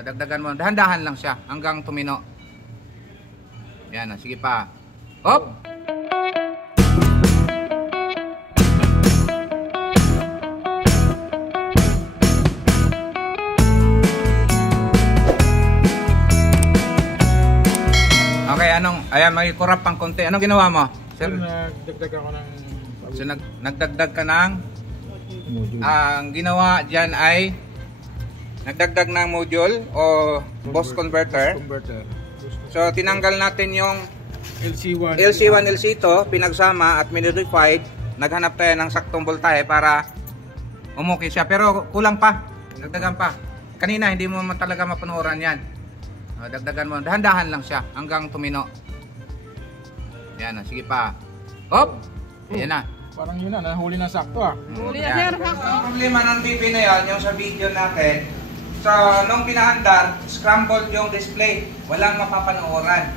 Dagdagan mo. Dahan-dahan lang siya hanggang tumino. Yan, sige pa. Hop! Okay, ayan, may kurap pang konti. Anong ginawa mo? Sir, nagdagdag ako ng... So, nagdagdag ka ng... module. Ang ginawa dyan ay nagdagdag ng module o boost converter. So, tinanggal natin yung LC1, LC2, pinagsama at minodified. Naghanap tayo ng saktong voltahe para umuki siya. Pero kulang pa. Dagdagan pa. Kanina, hindi mo talaga mapanooran yan. Dagdagan mo. Dahan-dahan lang siya hanggang tumino. Yan, sige pa. Hop! Ayan na. Parang yun na, nahuli na sakto ah. Huli na sir, sakto. Ang problema ng TV na yan, yung sa video natin, so, nung pinaandar, scrambled yung display. Walang mapapanooran.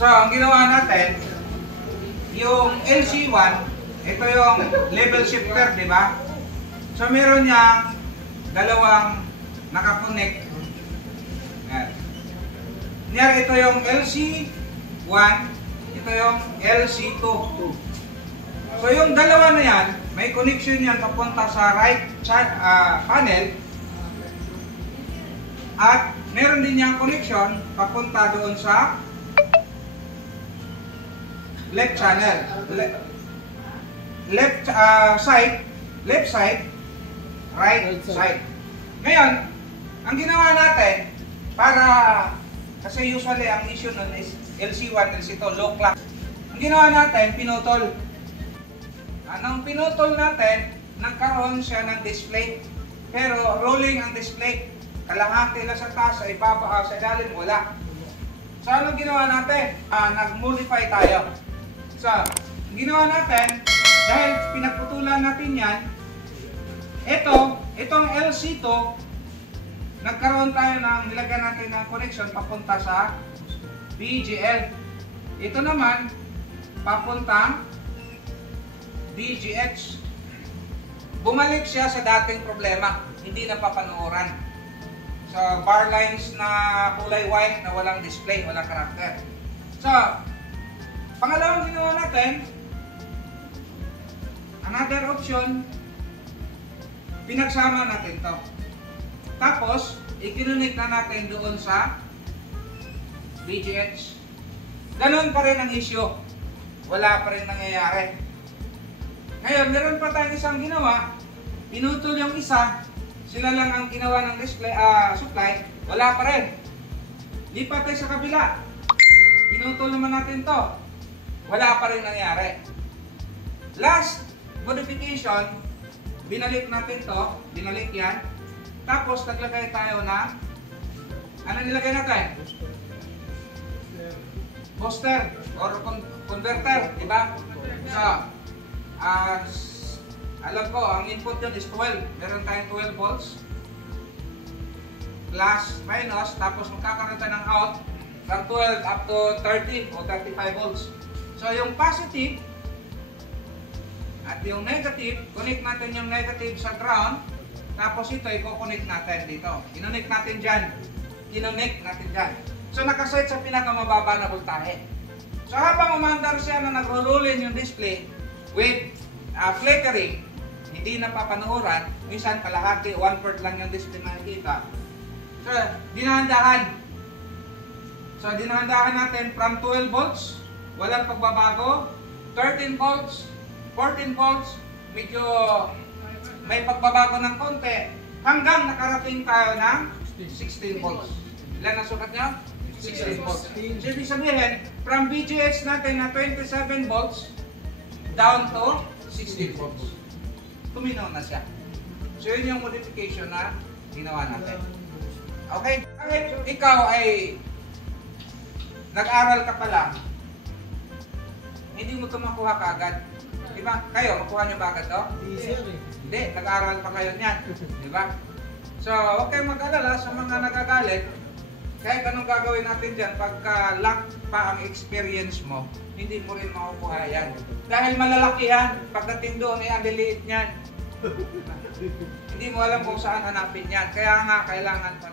So, ang ginawa natin, yung LC1, ito yung level shifter, di ba? So, meron niyang dalawang nakakonect. Yan. Ito yung LC1, ito yung LC2. So yung dalawa na yan, may connection yan papunta sa right panel at meron din yung connection papunta doon sa left channel. Left side, right side. Ngayon, ang ginawa natin para, kasi usually ang issue nun is LC1, LC2, low clock. Ang ginawa natin, pinutol. Nang pinutol natin, nagkaroon siya ng display. Pero rolling ang display. Kalahati na sa taas, sa ibaba, sa ilalim, wala. So ano ginawa natin? Nag-modify tayo. So, ang ginawa natin, dahil pinagputulan natin yan, itong LC2, nagkaroon tayo ng, nilagyan natin ng connection papunta sa VGL. Ito naman, papuntang DGH. Bumalik siya sa dating problema, hindi na papanooran. So, bar lines na kulay white na walang display, walang character. So, pangalawang ginawa natin, another option, pinagsama natin to. Tapos, ikinunik na natin doon sa DGH. Ganon pa rin ang issue. Wala pa rin nangyayari. Ngayon, meron pa tayong isang ginawa, pinutol yung isa, sila lang ang ginawa ng display, supply, wala pa rin. Lipat tayo sa kabila, pinutol naman natin to, wala pa rin nangyari. Last modification, binalik natin to, binalik yan, tapos naglagay tayo na, ano nilagay natin? Booster or converter, di ba? So, alam ko, ang input yun is 12. Meron tayong 12 volts. Plus, minus, tapos magkakaroon tayo ng out from 12 up to 30 o 35 volts. So, yung positive at yung negative, connect natin yung negative sa ground. Tapos ito, i-connect natin dito. Kinonnect natin dyan. Kinonnect natin dyan. So, nakaset sa pinakamababa na voltahe. So, habang umandar siya na nag-rolling yung display, with flickering, hindi na papanooran, minsan kalahati, 1/4 lang yung display nakikita. So, dinahandahan. So, dinahandahan natin from 12 volts, walang pagbabago, 13 volts, 14 volts, medyo may pagbabago ng konti, hanggang nakarating tayo ng 16 volts. Ilan ang sukat niya? 16 volts. So, ibig sabihin, from VGH natin na 27 volts, down to 16 volts. Tuminaw na siya. So yun yung modification na ginawa natin. Okay? Kahit ikaw ay nag-aral ka pa lang, hindi mo ito makuha kaagad. Diba? Kayo, makuha nyo ba agad to? Hindi, nag-aral pa kayo niyan. Diba? So, huwag kayong mag-alala sa mga nagagalit. Kahit anong gagawin natin dyan, pagka lack pa ang experience mo, hindi mo rin makukuha yan. Dahil malalaki yan, pagdating doon ay ang liliit niyan. Hindi mo alam kung saan hanapin yan. Kaya nga, kailangan pa